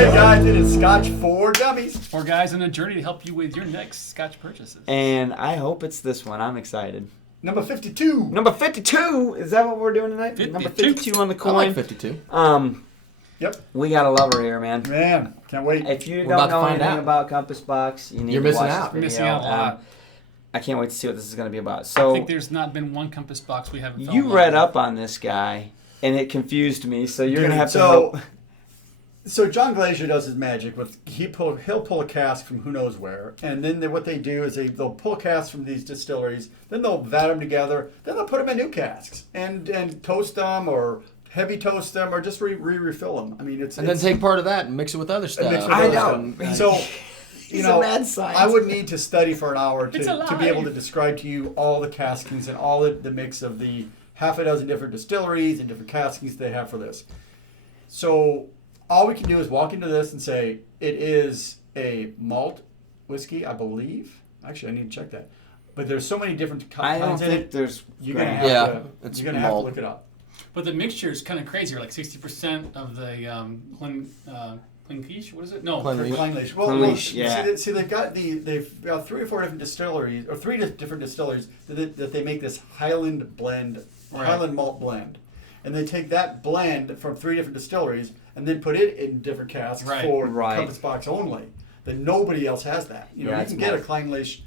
Hey guys, it is Scotch for Dummies. 4 guys on a journey to help you with your next Scotch purchases. And I hope it's this one. I'm excited. Number 52. Number 52. Is that what we're doing tonight? 52. Number 52 on the coin. I like 52. Yep. We got a lover here, man. Man, can't wait. If you We're about don't to know find anything out. about Compass Box, you need You're to missing watch out. this video. Missing out a lot. I can't wait to see what this is going to be about. I So think there's not been one Compass Box we haven't found. you read up on this guy, and it confused me. So you're going to have to so, help. So John Glacier does his magic with he'll pull a cask from who knows where, and then what they do is they'll pull casks from these distilleries, then they'll vat them together, then they'll put them in new casks and toast them or heavy toast them or just refill them. I mean Then take part of that and mix it with other stuff. mix with I other know. stuff. So He's a mad scientist. I would need to study for an hour It's to be able alive. to describe to you all the caskings and all the mix of the half a dozen different distilleries and different caskings they have for this. So all we can do is walk into this and say it is a malt whiskey, I believe. Actually, I need to check that. But there's so many different I don't kinds in think it. there's. You're gonna grain. have it's to. You're gonna have to malt. look it up. But the mixture is kind of crazy. Like 60% of the Clinquiche, what is it? No. Clinquiche. Clinquiche. Clinquiche, yeah. See, they've got 3 or 4 different distilleries, or 3 different distilleries that they make this Highland blend, Right. Highland malt blend, and they take that blend from 3 different distilleries and then put it in different casks Right. for Right. Compass Box only. That nobody else has that. You know, Yeah, you it's can get a malt. Clinquiche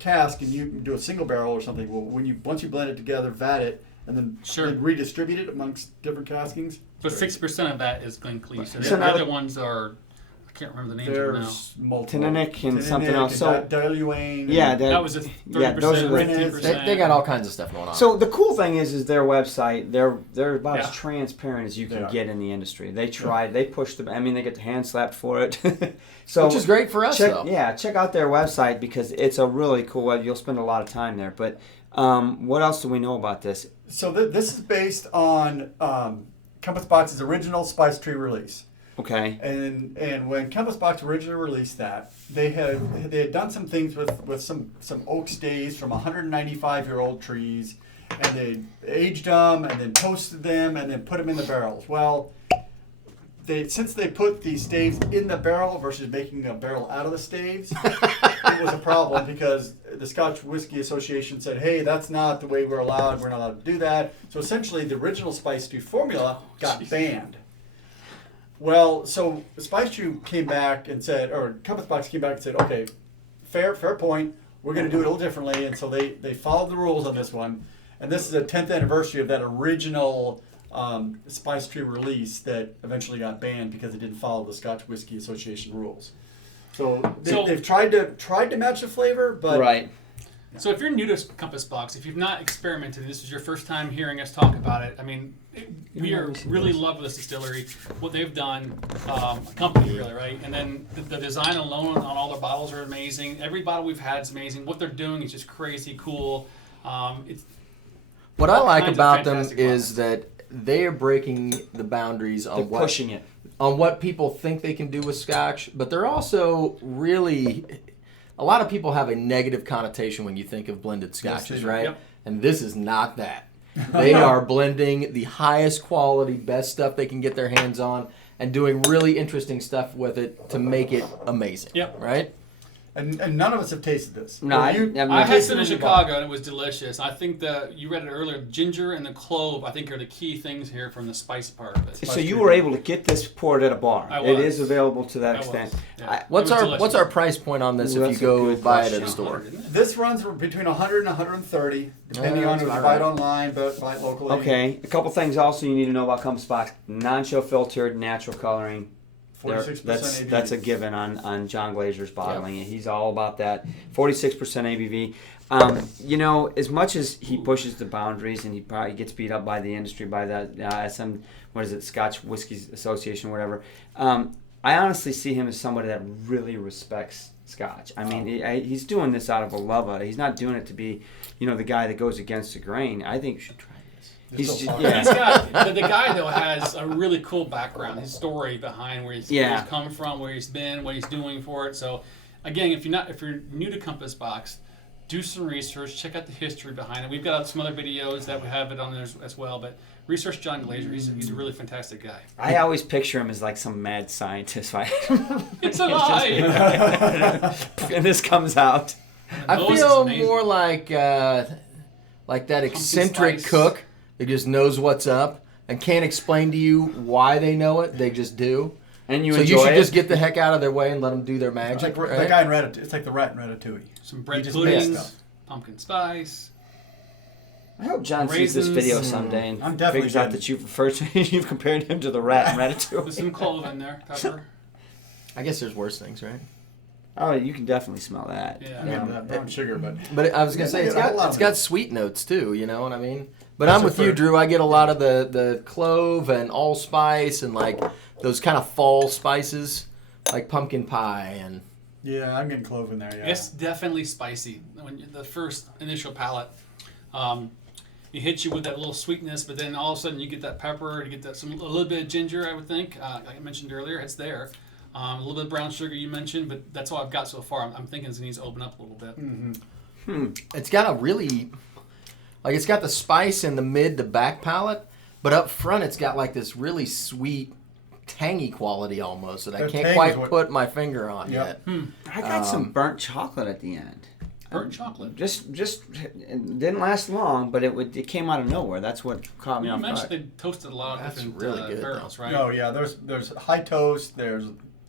cask and you can do a single barrel or something. Well, once you blend it together, vat it, and then redistribute it amongst different caskings. But 6% of that is Glencliff. So So the now other ones are, I can't remember the names of them now. There's multiple. Tinnick and something else. So Diluane. yeah, That was a 30%, yeah, those are the- 50%. They got all kinds of stuff going on. So the cool thing is their website. They're about Yeah. as transparent as you They can are. get in the industry. They try. They push the. I mean, they get the hand slapped for it. So which is great for us, though. check out their website because it's a really cool web. You'll spend a lot of time there. But what else do we know about this? So this is based on Compass Box's original Spice Tree release. Okay. And when Compass Box originally released that, they had done some things with some oak staves from 195-year-old trees, and they aged them and then toasted them and then put them in the barrels. Well, since they put the staves in the barrel versus making a barrel out of the staves, it was a problem because the Scotch Whisky Association said, hey, that's not the way we're allowed. We're not allowed to do that. So essentially, the original Spice Tree formula got banned. Well, so Spice Tree came back and said, or Compass Box came back and said, okay, fair point. We're going to do it a little differently. And so they followed the rules on this one. And this is the 10th anniversary of that original Spice Tree release that eventually got banned because it didn't follow the Scotch Whisky Association rules. So they've tried to match the flavor, but Right. So if you're new to Compass Box, if you've not experimented, this is your first time hearing us talk about it. I mean, we are really in love with this distillery, what they've done, a company really, right? And then the design alone on all their bottles are amazing. Every bottle we've had is amazing. What they're doing is just crazy cool. It's What I all like kinds of about them fantastic is bottles. that they are breaking the boundaries They're on pushing it. on what people think they can do with Scotch, but they're also really. A lot of people have a negative connotation when you think of blended scotches, do. right? Yep. And this is not that. They are blending the highest quality, best stuff they can get their hands on and doing really interesting stuff with it to make it amazing. Yep. Right? and none of us have tasted this. No, Well, I you- haven't I had tasted some in it in the Chicago and it was delicious. I think you read it earlier, ginger and the clove, I think are the key things here from the spice part of it. So you were able to get this poured at a bar. I It was. is available to that I was, extent. yeah. What's It was our delicious. what's our price point on this Ooh, if you that's a go good buy it at question. a store? This runs between 100 and 130, depending on if you that's buy it about online, but buy it locally. Okay, a couple things also you need to know about Compass Box. Non-chill filtered, natural coloring. 46% ABV. That's a given on John Glazer's bottling. He's all about that. 46% ABV. You know, as much as he pushes the boundaries and he probably gets beat up by the industry, by the Scotch Whisky Association, whatever. I honestly see him as somebody that really respects Scotch. I mean, he's doing this out of a love of it. He's not doing it to be, the guy that goes against the grain. I think you should try this. He's so yeah. He's got the guy though has a really cool background, his story behind where he's come from, where he's been, what he's doing for it. So, again, if you're new to Compass Box, do some research, check out the history behind it. We've got some other videos that we have it on there as well, but research John Glaser. He's a really fantastic guy. I always picture him as like some mad scientist, right? It's a lie. And this comes out. I Those is feel amazing. more like that eccentric spice. cook that just knows what's up and can't explain to you why they know it. They just do. And you So enjoy you should it. just get the heck out of their way and let them do their It's magic. like the right? guy in Ratatouille. It's like the rat in Ratatouille. Some bread just makes puddings, stuff. pumpkin spice. I hope John sees this Raisins. video someday and I'm definitely figures out getting- that you've compared him to the rat in With Ratatouille. some clove in there, pepper. I guess there's worse things, right? Oh, you can definitely smell that. Yeah. I mean, that brown sugar, but But I was gonna say Yeah, it's I got love it's it. got sweet notes too. You know what I mean? But That's I'm with a you, fruit. Drew. I get a lot of the clove and allspice and like those kind of fall spices, like pumpkin pie and. yeah, I'm getting clove in there. Yeah. It's definitely spicy. The first initial palate, it hits you with that little sweetness, but then all of a sudden you get that pepper, you get that a little bit of ginger. I would think, like I mentioned earlier, it's there. A little bit of brown sugar you mentioned, but that's all I've got so far. I'm thinking it needs to open up a little bit. It's got a really, like it's got the spice in the mid to back palate, but up front it's got like this really sweet, tangy quality almost that I That can't tang quite is what- put my finger on Yep. yet. I got some burnt chocolate at the end. Burnt chocolate. Just it didn't last long, but it came out of nowhere. That's what caught me You off mentioned guard. they toasted a lot of That's different really good, barrels, right? Oh yeah, there's high toast, there's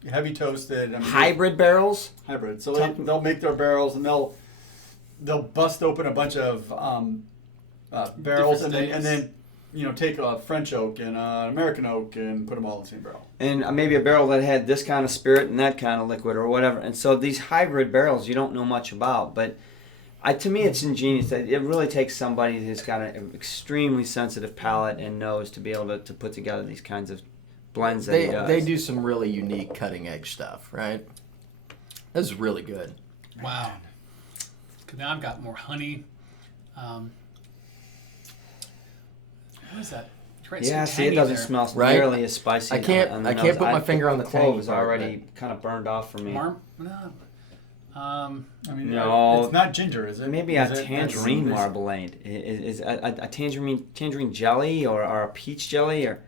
heavy toasted, I mean, Hybrid barrels. hybrid. So they'll make their barrels and they'll bust open a bunch of barrels Different and states. then take a French oak and an American oak and put them all in the same barrel. And maybe a barrel that had this kind of spirit and that kind of liquid or whatever. And so these hybrid barrels you don't know much about, but to me it's ingenious. It really takes somebody who's got an extremely sensitive palate and nose to be able to put together these kinds of blends that he does. They do some really unique cutting edge stuff, right? This is really good. Wow. 'Cause now I've got more honey. What is that? Right, Yeah, so see, it tangy doesn't there. smell Right? nearly as spicy. I can't- on the I nose. can't put my finger on the clove tangy is part, already kind of burned off for me. No. I mean, No. it's not ginger, is it? Maybe Is a it- tangerine is- marmalade. Is a tangerine jelly or a peach jelly or.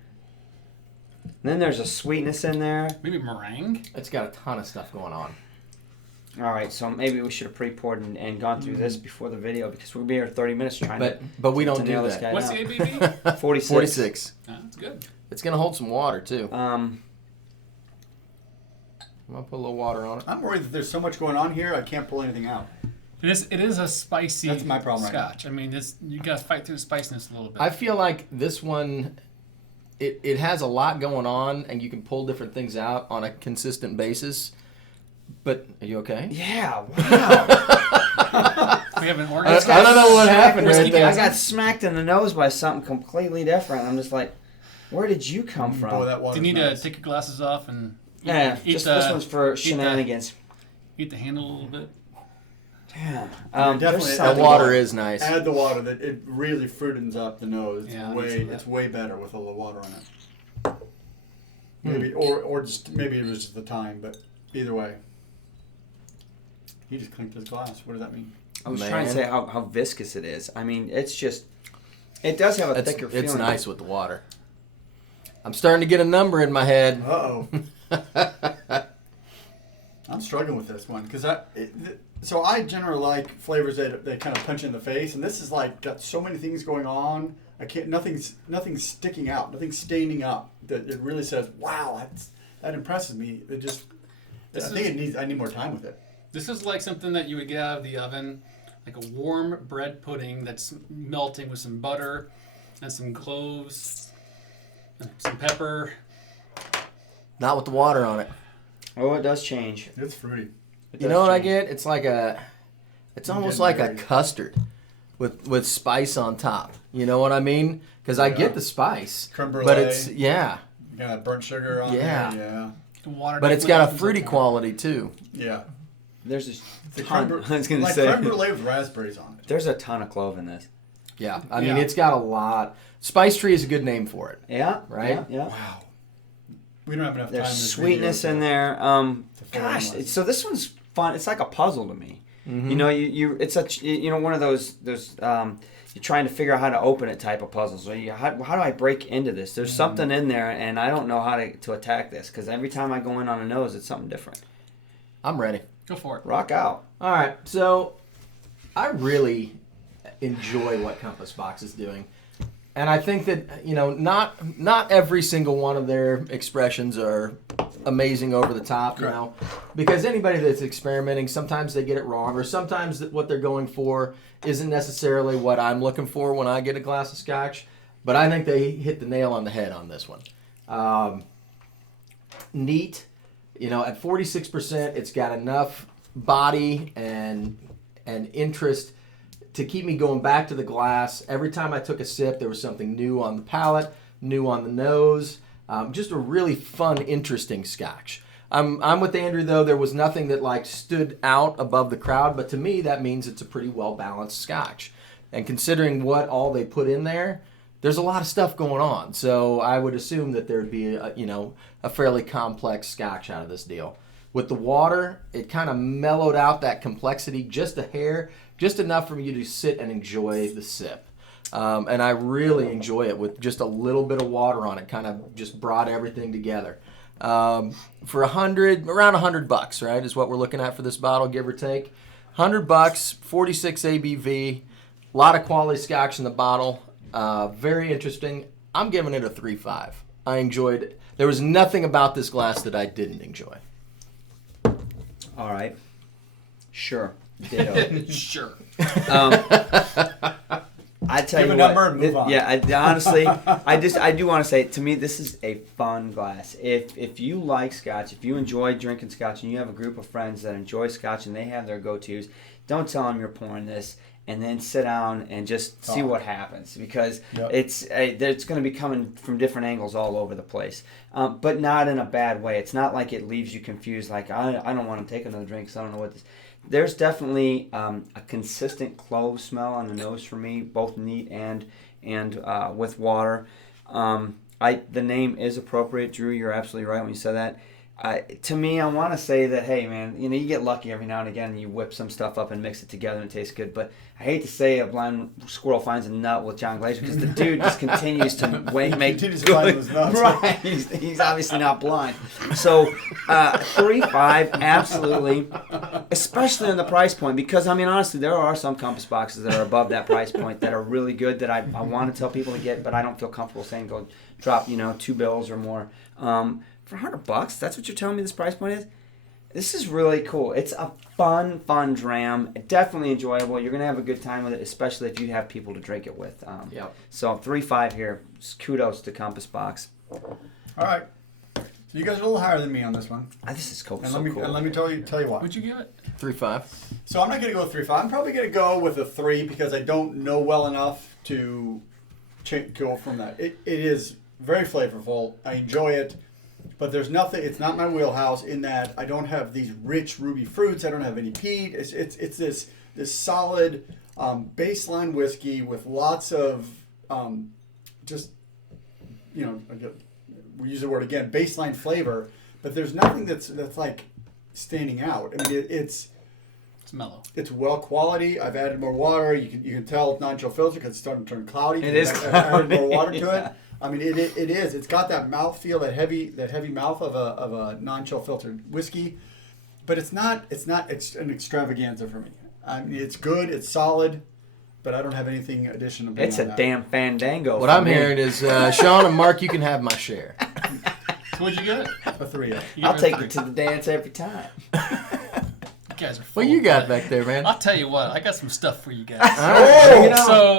Then there's a sweetness in there. Maybe meringue? It's got a ton of stuff going on. All right, so maybe we should have pre-poured and gone through this before the video because we'll be here 30 minutes trying But we to don't nail do this that. guy What's down. the ABV? 46. 46. That's good. It's gonna hold some water too. Um, I'm gonna put a little water on it. I'm worried that there's so much going on here, I can't pull anything out. It is a spicy That's my problem right now. scotch. I mean, you got to fight through the spiciness a little bit. I feel like this one, it has a lot going on, and you can pull different things out on a consistent basis. But are you okay? yeah, wow. we have an I organic. don't know what happened Whiskey right there. I got smacked in the nose by something completely different. I'm just like, where did you come from? Boy, that Do water's you need nice. to take your glasses off and Yeah, eat just the, this one's for eat the- shenanigans. eat the handle a little bit? Damn. Definitely There's The something- water is nice. Add the water, that it really fruitens up the nose. It's Yeah, I way see that. it's way better with a little water on it. Maybe or just maybe it was just the time, but either way. He just clinked his glass. What does that mean? I was Man. trying to say how viscous it is. I mean, it's just, it does have a It's, thicker feeling. it's nice with the water. I'm starting to get a number in my head. Uh oh. I'm struggling with this one because so I generally like flavors that kind of punch in the face, and this is like got so many things going on. I can't. Nothing's sticking out. Nothing's staining up. That it really says, "Wow, that impresses me." It just. I need more time with it. This is like something that you would get out of the oven, like a warm bread pudding that's melting with some butter and some cloves, and some pepper. Not with the water on it. Oh, it does change. It's fruity. It You does know what I change. get? It's like it's almost getting like a very- custard with spice on top. You know what I mean? Because I Yeah. get the spice, Creme but brulee. it's yeah, You got burnt sugar on Yeah. there. The water but it's definitely got a opens fruity up more. quality too. Yeah. There's a It's a ton. creme I was gonna like say. creme brulee with raspberries on it. There's a ton of clove in this. Yeah, I mean Yeah. it's got a lot. Spice tree is a good name for it. Yeah. Right? Yeah. Wow. We don't have enough time. There's in this sweetness video in to- there. to fill Gosh, in with. so this one's fun. It's like a puzzle to me. You know, it's one of those you're trying to figure out how to open it type of puzzles. So how do I break into this? There's something in there, and I don't know how to attack this because every time I go in on a nose, it's something different. I'm ready. Go for it. Rock out. All right, so I really enjoy what Compass Box is doing. And I think that, not every single one of their expressions are amazing over the top, because anybody that's experimenting, sometimes they get it wrong, or sometimes what they're going for isn't necessarily what I'm looking for when I get a glass of scotch. But I think they hit the nail on the head on this one. Neat. At 46%, it's got enough body and interest to keep me going back to the glass. Every time I took a sip, there was something new on the palate, new on the nose. Just a really fun, interesting scotch. I'm with Andrew, though. There was nothing that stood out above the crowd, but to me, that means it's a pretty well-balanced scotch. And considering what all they put in there, there's a lot of stuff going on. So I would assume that there'd be a fairly complex scotch out of this deal. With the water, it kind of mellowed out that complexity just a hair, just enough for you to sit and enjoy the sip. And I really enjoy it with just a little bit of water on it, kind of just brought everything together. For around $100, right, is what we're looking at for this bottle, give or take. $100, 46 ABV, a lot of quality scotch in the bottle. Very interesting. I'm giving it a 3.5. I enjoyed it. There was nothing about this glass that I didn't enjoy. All right. Sure. Ditto. Sure. I tell Give you a what. number and move on. Yeah, honestly, I do want to say, to me, this is a fun glass. If you like scotch, if you enjoy drinking scotch, and you have a group of friends that enjoy scotch and they have their go-tos, don't tell them you're pouring this, and then sit down and just see what happens, because it's going to be coming from different angles all over the place, but not in a bad way. It's not like it leaves you confused, like I don't want to take another drink because I don't know what this. There's definitely a consistent clove smell on the nose for me, both neat and with water. The name is appropriate, Drew. You're absolutely right when you said that. To me, I want to say that, hey, man, you get lucky every now and again and you whip some stuff up and mix it together and it tastes good. But I hate to say a blind squirrel finds a nut with John Glazer, because the dude just continues to make Continues to find those nuts. Right. He's obviously not blind. So 3.5, absolutely, especially on the price point, because, I mean, honestly, there are some Compass boxes that are above that price point that are really good that I want to tell people to get, but I don't feel comfortable saying go drop, $2 or more. For $100, that's what you're telling me this price point is? This is really cool. It's a fun dram. Definitely enjoyable. You're going to have a good time with it, especially if you have people to drink it with. So 3.5 here. Just kudos to Compass Box. All right. So you guys are a little higher than me on this one. This is cool. And let me tell you why. Would you give it? 3.5. So I'm not going to go with 3.5. I'm probably going to go with a 3 because I don't know well enough to go from that. It is very flavorful. I enjoy it. But there's nothing. It's not my wheelhouse in that I don't have these rich ruby fruits. I don't have any peat. It's this solid baseline whiskey with lots of we use the word again, baseline flavor. But there's nothing that's like standing out. I mean, it's mellow. It's well quality. I've added more water. You can tell it's non-chill filter because it's starting to turn cloudy. It is I've added more water to it. I mean, it is. It's got that mouthfeel, that heavy mouth of a non-chill filtered whiskey, but it's not. It's an extravaganza for me. I mean, it's good. It's solid, but I don't have anything additional. It's a damn fandango. What I'm hearing is, Sean and Mark, you can have my share. So what'd you get? A 3. I'll take it to the dance every time. You guys are full What you of got it. back there, man? I'll tell you what, I got some stuff for you guys.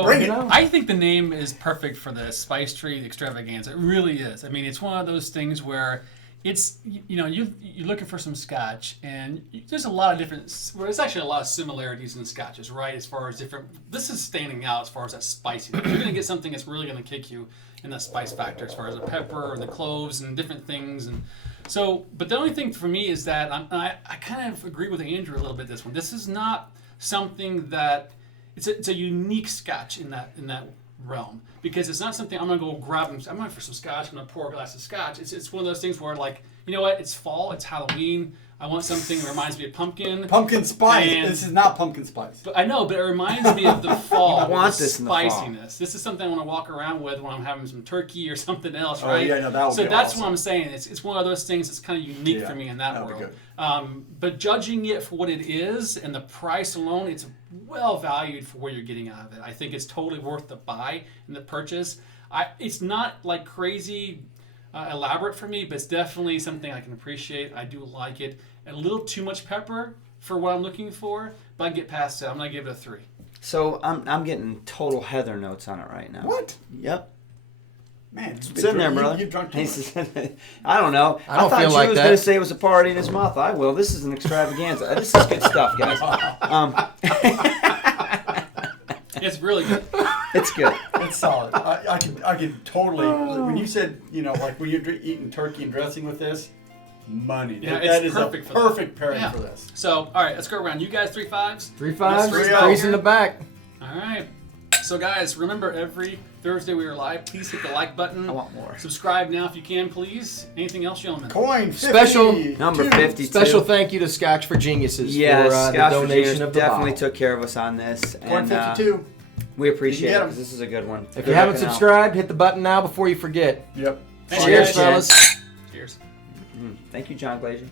Bring it. I think the name is perfect for the Spice Tree Extravaganza. It really is. I mean, it's one of those things where it's, you're looking for some scotch, and there's a lot of different, well, there's actually a lot of similarities in scotches, right? As far as this is standing out as far as that spiciness. You're going to get something that's really going to kick you in that spice factor as far as the pepper and the cloves and different things. And so, but the only thing for me is that I kind of agree with Andrew a little bit this one. This is not something that, it's a unique scotch in that realm, because it's not something I'm going to go grab and I'm going for some scotch, I'm going to pour a glass of scotch. It's one of those things where, like, you know what, it's fall, it's Halloween, I want something that reminds me of pumpkin. Pumpkin spice. And- This is not pumpkin spice. But I know, but it reminds me of the fall. I want the this in the fall. spiciness. This is something I want to walk around with when I'm having some turkey or something else, Oh, right? yeah, no, that would so be that's awesome. what I'm saying. It's one of those things that's kind of unique Yeah, for me in that that would be world. good. But judging it for what it is and the price alone, it's well valued for what you're getting out of it. I think it's totally worth the buy and the purchase. It's not like crazy elaborate for me, but it's definitely something I can appreciate. I do like it. A little too much pepper for what I'm looking for, but I can get past it. I'm gonna give it a 3. So I'm getting total Heather notes on it right now. What? Yep. Man, It's in there, brother. You've drunk too much. I don't know. I don't thought feel Drew like was that. going to say it was a party in his mouth. I will. This is an extravaganza. This is good stuff, guys. It's really good. It's good. It's solid. I can totally. When you said, like when you're eating turkey and dressing with this, money. Yeah, That it's is perfect a for that. perfect pairing Yeah. for this. So, all right, let's go around. You guys 3 5s? 3 5s, Let's go. threes in the back. All right. So, guys, remember every Thursday we are live. Please hit the like button. I want more. Subscribe now if you can, please. Anything else, gentlemen? Coin 50. Special Number 52. Special thank you to Scotch for Geniuses Yes, for Scotch the for donation Genius of the definitely bottle. took care of us on this. Coin And 52. we appreciate You it can get 'em. because this is a good one. If Good you haven't looking out. subscribed, hit the button now before you forget. Yep. Thanks, Cheers, guys. fellas. Cheers. Thank you, John Glazer.